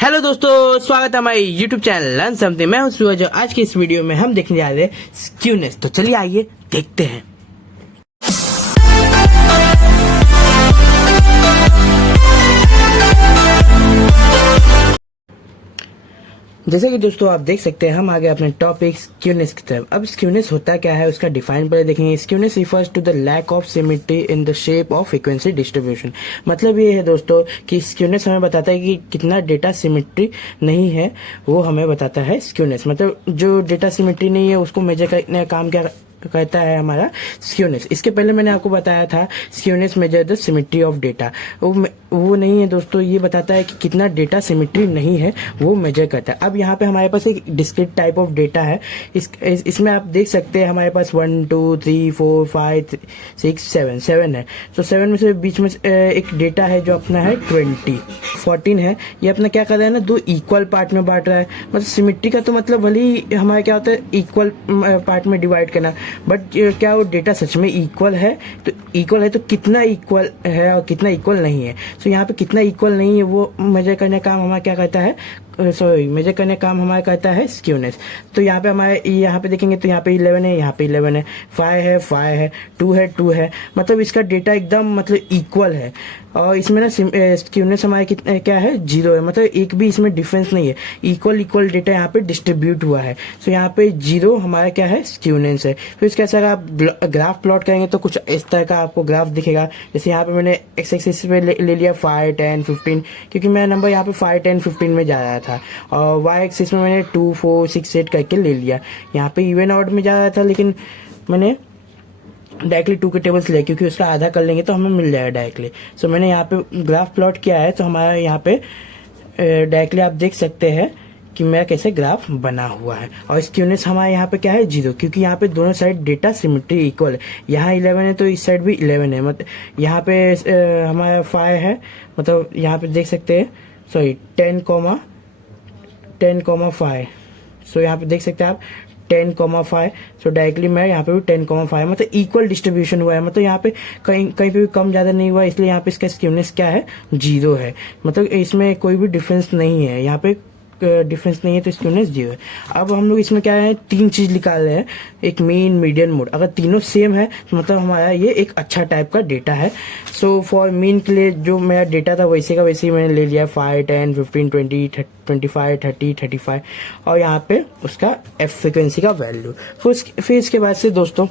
Hello दोस्तों, स्वागत है हमारे यूट्यूब चैनल लर्न समथिंग। मैं हूं सूरज और आज की इस वीडियो में हम देखने जा रहे हैं स्क्यूनेस। तो चलिए आइए देखते हैं। जैसे कि दोस्तों आप देख सकते हैं, हम आगे अपने टॉपिक स्क्यूनेस की तरफ। अब स्क्यूनेस होता क्या है, उसका डिफाइन पहले देखेंगे। Skewness refers to the lack of symmetry in the shape of frequency distribution. मतलब ये है दोस्तों कि स्क्यूनेस हमें बताता है कि कितना डेटा सिमेट्री नहीं है, वो हमें बताता है स्क्यूनेस। मतलब जो डेटा सिमेट्री नहीं है उसको मेजर करने का काम क्या कहता है हमारा स्क्यूनेस। इसके पहले मैंने आपको बताया था skewness measure the symmetry of data. वो नहीं है दोस्तों, ये बताता है कि कितना डेटा सिमेट्री नहीं है, वो मेजर करता है। अब यहाँ पे हमारे पास एक डिस्क्रीट टाइप ऑफ डेटा है। इसमें आप देख सकते हैं हमारे पास 1 2 3 4 5 6 7 है। तो 7 में से बीच में एक डेटा है जो अपना है 14 है। ये अपना क्या कर रहा है ना, दो इक्वल पार्ट में बांट रहा है। मतलब सिमेट्री का तो मतलब भले ही हमारा क्या होता है इक्वल पार्ट में डिवाइड करना, बट क्या वो डेटा सच में इक्वल है? तो इक्वल है तो कितना इक्वल है और कितना इक्वल नहीं है। तो यहाँ पे कितना इक्वल नहीं है वो मेजर करने का काम हमारा क्या करता है, मेजर करने का काम हमारा करता है स्क्यूनेस। तो यहाँ पे हमारे यहाँ पे देखेंगे तो यहाँ पे 11 है, यहाँ पे 11 है, 5 है, 2 है। मतलब इसका डेटा एकदम मतलब इक्वल है। और इसमें ना स्क्यूनेस हमारे कितना क्या है, 0 है। मतलब एक भी इसमें डिफरेंस नहीं है, इक्वल डेटा यहाँ पे डिस्ट्रीब्यूट हुआ है। तो यहाँ पे 0 हमारा क्या है, स्क्यूनेस है। फिर इसके अगर आप ग्राफ प्लॉट करेंगे तो कुछ इस तरह का आपको ग्राफ दिखेगा। जैसे यहाँ पे मैंने एक्स एक्सिस पे ले लिया 5 10 15, क्योंकि मेरा नंबर यहाँ पे 5 10 15 में जा रहा था। और वाई एक्सिस में मैंने 2 4 6 8 करके ले लिया। यहाँ पे इवन आउट में जा रहा था, लेकिन मैंने डायरेक्टली 2 के टेबल से लिया, क्योंकि उसका आधा कर लेंगे तो हमें मिल जाएगा डायरेक्टली। सो मैंने यहाँ पे ग्राफ प्लॉट किया है। तो हमारा यहाँ पे डायरेक्टली आप देख सकते हैं कि मेरा कैसे ग्राफ बना हुआ है। और स्क्यूनेस हमारे यहाँ पे क्या है, 0, क्योंकि यहाँ पे दोनों साइड डेटा सिमेट्री इक्वल है। यहाँ 11 है तो इस साइड भी 11 है। मतलब यहाँ पे हमारा 5 है, मतलब यहाँ पे देख सकते हैं, सॉरी 10,5। सो यहाँ पे देख सकते हैं आप 10,5। सो डायरेक्टली मैं यहाँ पे भी 10,5, मतलब इक्वल डिस्ट्रीब्यूशन हुआ है। मतलब यहाँ पे कहीं पे भी कम ज्यादा नहीं हुआ, इसलिए यहाँ पे इसका स्क्यूनेस क्या है, 0 है। मतलब इसमें कोई भी डिफरेंस नहीं है, यहाँ पे डिफरेंस नहीं है, तो स्क्यूनेस 0 है। अब हम लोग इसमें क्या है, 3 चीज निकाल रहे हैं, एक मीन मीडियन मोड। अगर तीनों सेम है तो मतलब हमारा ये एक अच्छा टाइप का डेटा है। सो फॉर मीन के लिए जो मेरा डेटा था वैसे का वैसे ही मैंने ले लिया 5 10 15 20 25 30 35, और यहाँ पे उसका एफ फ्रिक्वेंसी का वैल्यू। फिर इसके बाद से दोस्तों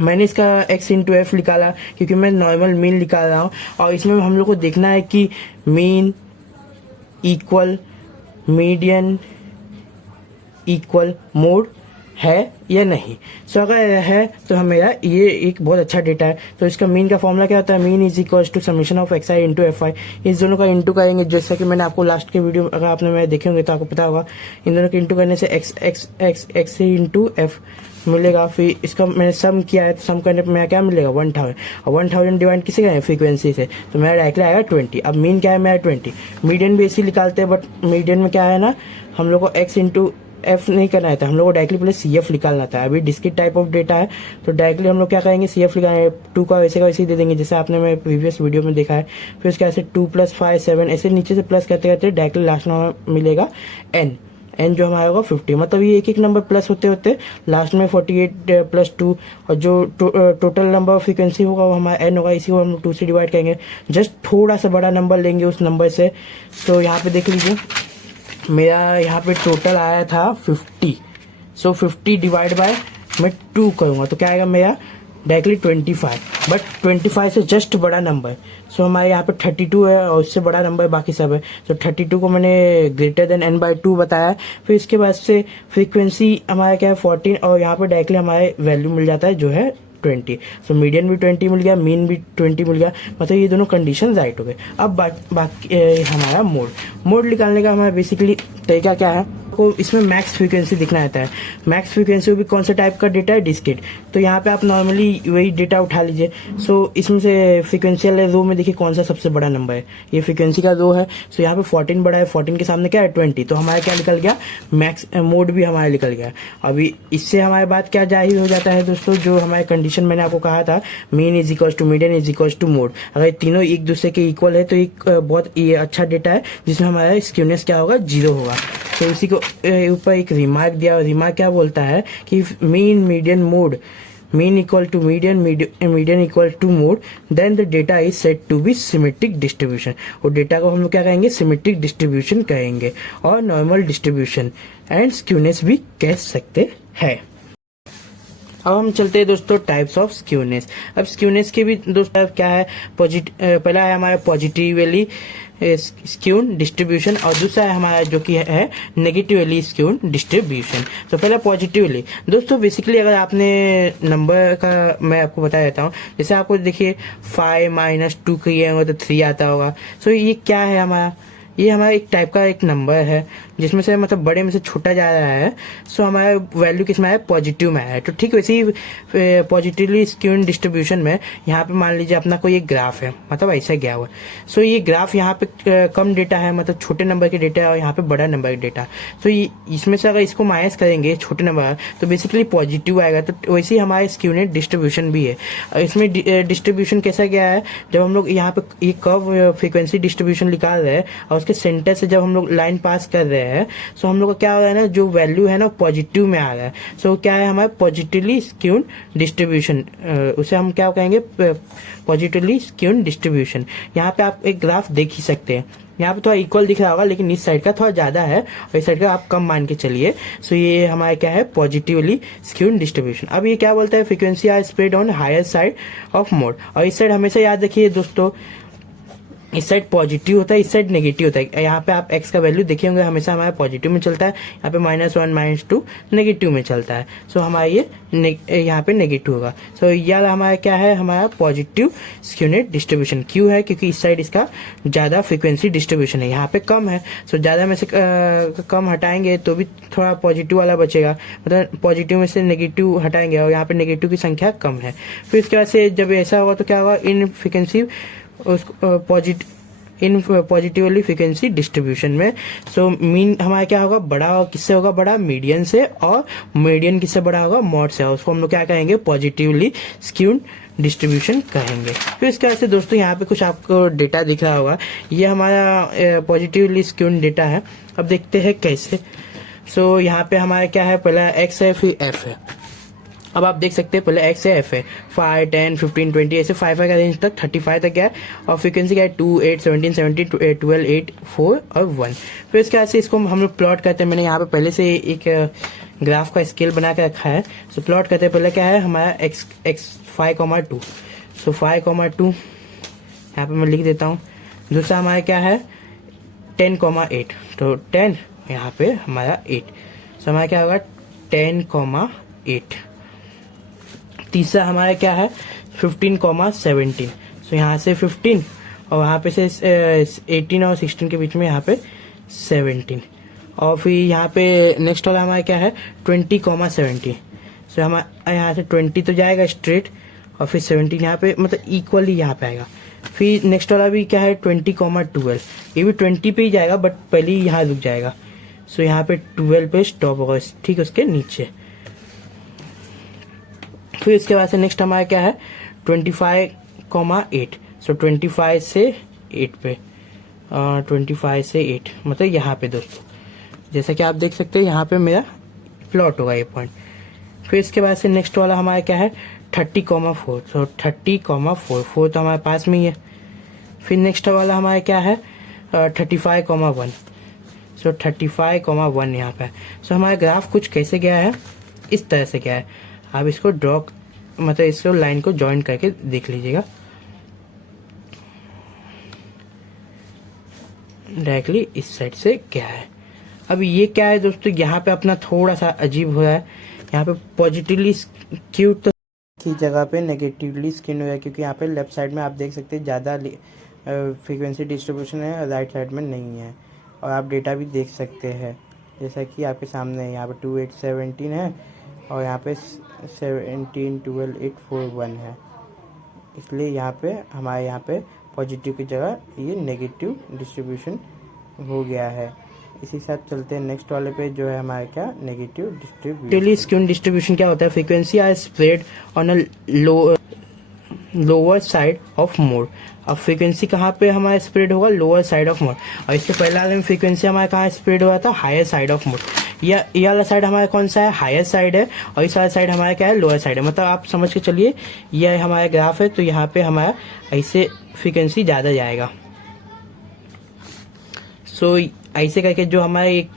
मैंने इसका x इंटू एफ निकाला, क्योंकि मैं नॉर्मल मीन निकाल रहा हूँ। और इसमें हम लोग को देखना है कि mean equal median equal mode है या नहीं। सो अगर है तो मेरा ये एक बहुत अच्छा डेटा है। तो इसका मीन का फॉर्मूला क्या होता है, mean is equal to summation of X I into F I. इस दोनों का इंटू करेंगे, जैसा कि मैंने आपको लास्ट के वीडियो अगर आपने मैं देखे होंगे तो आपको पता होगा, इन दोनों के इंटू करने से एक्स इंटू एफ मिलेगा। फिर इसका मैंने सम किया है, तो सम करने पर मेरा क्या मिलेगा, 1000। और 1000 डिवाइड किसे करें, फ्रीक्वेंसी से, तो मेरा डायरेक्टली आएगा 20। अब मीन क्या है मेरा 20। मीडियन भी ऐसे निकालते हैं, बट मीडियन में क्या है ना, हम लोग को एक्स इंटू एफ नहीं करना था, हम लोग को डायरेक्टली पहले सी एफ निकालना था। अभी डिस्क्रीट टाइप ऑफ डेटा है, तो डायरेक्टली हम लोग क्या करेंगे, सी एफ निकालेंगे। 2 का वैसे ही दे देंगे, जैसे आपने मेरे प्रीवियस वीडियो में देखा है। फिर उसके ऐसे 2 + 5 7, ऐसे नीचे से प्लस करते करते डायरेक्टली लास्ट में मिलेगा एन जो हमारा होगा 50। मतलब ये एक नंबर प्लस होते होते लास्ट में 48 + 2, और जो टोटल नंबर फ्रीक्वेंसी होगा वो हमारा एन होगा। इसी को हम लोग 2 से डिवाइड करेंगे, जस्ट थोड़ा सा बड़ा नंबर लेंगे उस नंबर से। तो यहाँ पे देख लीजिए मेरा यहाँ पे टोटल आया था 50। सो 50 डिवाइड बाय मैं 2 करूंगा तो क्या आएगा मेरा, डायरेक्टली 25। बट 25 से जस्ट बड़ा नंबर। सो हमारे यहाँ पे 32 है और उससे बड़ा नंबर बाकी सब है। तो 32 को मैंने ग्रेटर देन n/2 बताया। फिर इसके बाद से फ्रीक्वेंसी हमारा क्या है 14, और यहाँ पे डायरेक्टली हमारे वैल्यू मिल जाता है जो है 20। सो मीडियन भी 20 मिल गया, मीन भी 20 मिल गया। मतलब ये दोनों कंडीशन राइट हो गए। अब बाकी हमारा मोड निकालने का हमारा बेसिकली तरीका क्या है, को इसमें मैक्स फ्रीक्वेंसी दिखना आता है। मैक्स फ्रीक्वेंसी भी कौन सा टाइप का डेटा है, डिस्क्रीट। तो यहाँ पे आप नॉर्मली वही डेटा उठा लीजिए। सो इसमें से फ्रीक्वेंसी वाले रो में देखिए कौन सा सबसे बड़ा नंबर है, ये फ्रीक्वेंसी का रो है। सो यहाँ पे 14 बड़ा है, 14 के सामने क्या है 20, तो हमारा क्या निकल गया, मैक्स मोड भी हमारा निकल गया। अभी इससे हमारी बात क्या जाहिर हो जाता है दोस्तों, जो हमारे कंडीशन मैंने आपको कहा था, mean is equal to median is equal to mode, अगर तीनों एक दूसरे के इक्वल है तो एक बहुत अच्छा डेटा है जिसमें हमारा स्क्यूनेस क्या होगा, 0 होगा। तो इसी को ऊपर एक रिमार्क दिया, और रिमार्क क्या बोलता है कि mean median mode, mean equal to median, median equal to mode, then the data is set to be symmetric distribution. और डेटा को हम लोग क्या कहेंगे, सिमेट्रिक डिस्ट्रीब्यूशन कहेंगे, और नॉर्मल डिस्ट्रीब्यूशन एंड स्क्यूनेस भी कह सकते हैं। अब हम चलते हैं दोस्तों टाइप्स ऑफ स्क्यूनेस। अब स्क्यूनेस के भी दोस्तों क्या है, पहला है हमारा पॉजिटिवली स्क्यून डिस्ट्रीब्यूशन, और दूसरा है हमारा जो कि है नेगेटिवली स्क्यून डिस्ट्रीब्यूशन। तो पहला पॉजिटिवली दोस्तों, बेसिकली अगर आपने नंबर का मैं आपको बता देता हूँ, जैसे आपको देखिए 5 - 2 किए होंगे तो 3 आता होगा। सो ये क्या है हमारा, ये हमारा एक टाइप का एक नंबर है जिसमें से मतलब बड़े में से छोटा जा रहा है। सो हमारा वैल्यू किस में है, पॉजिटिव में है। तो ठीक वैसे ही पॉजिटिवली स्क्यून डिस्ट्रीब्यूशन में यहाँ पे मान लीजिए अपना कोई एक ग्राफ है, मतलब ऐसा गया हुआ। सो ये ग्राफ यहाँ पे कम डेटा है, मतलब छोटे नंबर के डेटा है, और यहाँ पे बड़ा नंबर का डेटा। तो इसमें से अगर इसको माइनस करेंगे छोटे नंबर तो बेसिकली पॉजिटिव आएगा। तो वैसे ही हमारा स्क्यूनेट डिस्ट्रीब्यूशन भी है। इसमें डिस्ट्रीब्यूशन कैसा गया है, जब हम लोग यहाँ पे ये कर्व फ्रीक्वेंसी डिस्ट्रीब्यूशन निकाल रहे हैं और उसके सेंटर से जब हम लोग लाइन पास कर रहे हैं, सो हम लोग का क्या हो रहा है ना, जो वैल्यू है ना पॉजिटिव में आ रहा है। सो क्या है हमारा पॉजिटिवली स्क्यून डिस्ट्रीब्यूशन, उसे हम क्या कहेंगे, पॉजिटिवली स्क्यून डिस्ट्रीब्यूशन। यहाँ पे आप एक ग्राफ देख ही सकते हैं, यहाँ पे थोड़ा इक्वल दिख रहा होगा, लेकिन इस साइड का थोड़ा ज्यादा है और इस साइड का आप कम मान के चलिए। सो ये हमारा क्या है, पॉजिटिवली स्क्यून डिस्ट्रीब्यूशन। अब ये क्या बोलता है, frequency are spread on higher side of mode. और इस साइड हमेशा याद रखिए दोस्तों, इस साइड पॉजिटिव होता है, इस साइड नेगेटिव होता है। यहाँ पे आप x का वैल्यू देखे होंगे, हमेशा हमारा पॉजिटिव में चलता है, यहाँ पे -1 -2 नेगेटिव में चलता है। सो हमारा ये यहाँ पे नेगेटिव होगा। सो यह हमारा क्या है, हमारा पॉजिटिव स्क्यूनेट डिस्ट्रीब्यूशन। क्यों है, क्योंकि इस साइड इसका ज्यादा फ्रीक्वेंसी डिस्ट्रीब्यूशन है, यहाँ पे कम है। सो ज्यादा में से कम हटाएंगे तो भी थोड़ा पॉजिटिव वाला बचेगा, मतलब पॉजिटिव में से नेगेटिव हटाएंगे और यहाँ पे नेगेटिव की संख्या कम है। फिर इसके बाद से जब ऐसा होगा तो क्या होगा, in frequency in positively frequency distribution में। सो मीन हमारा क्या होगा, बड़ा किससे होगा, बड़ा मीडियन से, और मीडियन किससे बड़ा होगा, मॉड से। उसको हम लोग क्या कहेंगे, पॉजिटिवली स्क्यूड डिस्ट्रीब्यूशन कहेंगे। फिर इसके बाद से दोस्तों यहाँ पे कुछ आपको डेटा दिख रहा होगा, ये हमारा पॉजिटिवली स्क्यूड डेटा है। अब देखते हैं कैसे। सो यहाँ पे हमारा क्या है, पहला एक्स है, फिर एफ है। अब आप देख सकते हैं पहले x है, f है, 5, 10, 15, 20 ऐसे 5 का रेंज तक 35 तक गया, और फ्रीक्वेंसी क्या है 2, 8, 17, 17, 12, 8, 4 और 1। फिर इसके बाद से इसको हम लोग प्लॉट करते हैं। मैंने यहाँ पे पहले से एक ग्राफ का स्केल बना के रखा है। सो प्लॉट करते हैं, पहले क्या है हमारा x 5,2। सो 5,2 यहाँ पे मैं लिख देता हूँ। दूसरा हमारा क्या है 10,8, तो 10 यहाँ पे हमारा 8। सो हमारा क्या होगा 10,8। तीसरा हमारा क्या है 15,17। सो यहाँ से 15 और वहाँ पे से 18 और 16 के बीच में यहाँ पे 17। और फिर यहाँ पे नेक्स्ट वाला हमारा क्या है 20,17। सो हमारा यहाँ से 20 तो जाएगा स्ट्रेट, और फिर 17 यहाँ पे मतलब इक्वली यहाँ पे आएगा। फिर नेक्स्ट वाला भी क्या है 20,12, ये भी 20 पे ही जाएगा, बट पहले ही यहाँ रुक जाएगा। सो यहाँ पे 12 पे स्टॉप होगा, ठीक उसके नीचे। फिर इसके बाद से नेक्स्ट हमारा क्या है 25,8। सो 25 से 8 पे 25 से 8 मतलब यहाँ पे दोस्तों, जैसा कि आप देख सकते हैं यहाँ पे मेरा प्लॉट होगा ये पॉइंट। फिर इसके बाद से नेक्स्ट वाला हमारा क्या है 30,4। सो 30,4 4 तो हमारे पास में ही है। फिर नेक्स्ट वाला हमारा क्या है 35,1। सो 35,1 यहाँ पे। सो हमारा ग्राफ कुछ कैसे गया है, इस तरह से गया है। आप इसको ड्रॉ मतलब इसको लाइन को ज्वाइन करके देख लीजिएगा, डायरेक्टली इस साइड से क्या है। अब ये क्या है दोस्तों, यहाँ पे अपना थोड़ा सा अजीब हो रहा है। यहाँ पे पॉजिटिवली स्क्यूड तो की जगह पे नेगेटिवली स्क्यूड हो रहा है, क्योंकि यहाँ पे लेफ्ट साइड में आप देख सकते हैं ज़्यादा फ्रीक्वेंसी डिस्ट्रीब्यूशन है, राइट साइड में नहीं है। और आप डेटा भी देख सकते हैं जैसा कि आपके सामने है। यहाँ पे 2 8 17 है और यहाँ पे 17 12 8 4 1 है, इसलिए यहाँ पे हमारे यहाँ पे पॉजिटिव की जगह ये नेगेटिव डिस्ट्रीब्यूशन हो गया है। इसी साथ चलते हैं नेक्स्ट वाले पे, जो है हमारे क्या नेगेटिव डिस्ट्रीब्यूशन। स्क्यून डिस्ट्रीब्यूशन क्या होता है? Frequency are spread on a lower side of mode. अब फ्रीक्वेंसी कहाँ पे हमारा स्प्रेड होगा? Lower side of mode. और इसके पहले वाले में फ्रीक्वेंसी हमारा कहाँ स्प्रेड हुआ था? Higher side of mode. ये वाला साइड हमारा कौन सा है? हायर साइड है, और इस वाला साइड हमारा क्या है? लोअर साइड है। मतलब आप समझ के चलिए, यह हमारा ग्राफ है, तो यहाँ पे हमारा ऐसे फ्रीक्वेंसी ज्यादा जाएगा। सो ऐसे करके जो हमारा एक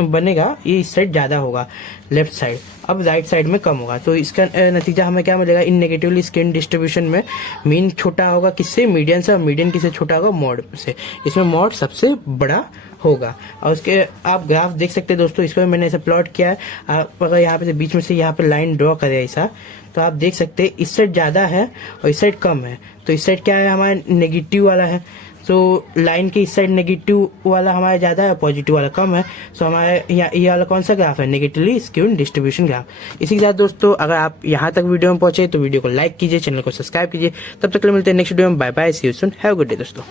बनेगा, ये इस साइड ज्यादा होगा, लेफ्ट साइड। अब राइट साइड में कम होगा। तो इसका नतीजा हमें क्या मिलेगा? इन नेगेटिवली स्क्यून डिस्ट्रीब्यूशन में मीन छोटा होगा किससे? मीडियन से। और मीडियन किससे छोटा होगा? मॉड से। इसमें मॉड सबसे बड़ा होगा। और उसके आप ग्राफ देख सकते हैं दोस्तों, इसको मैंने ऐसा प्लॉट किया है। आप अगर यहाँ पे से बीच में से यहाँ पे लाइन ड्रॉ करें ऐसा, तो आप देख सकते हैं इस साइड ज्यादा है और इस साइड कम है। तो इस साइड क्या है? हमारा नेगेटिव वाला है। तो लाइन के इस साइड नेगेटिव वाला हमारा ज्यादा है, पॉजिटिव वाला कम है। सो हमारे ये वाला कौन सा ग्राफ है? Negatively skewed distribution graph. इसी के साथ दोस्तों, अगर आप यहाँ तक वीडियो में पहुंचे तो वीडियो को लाइक कीजिए, चैनल को सब्सक्राइब कीजिए। तब तक के लिए मिलते हैं नेक्स्ट वीडियो में। Bye bye, see you soon, have a good day दोस्तों।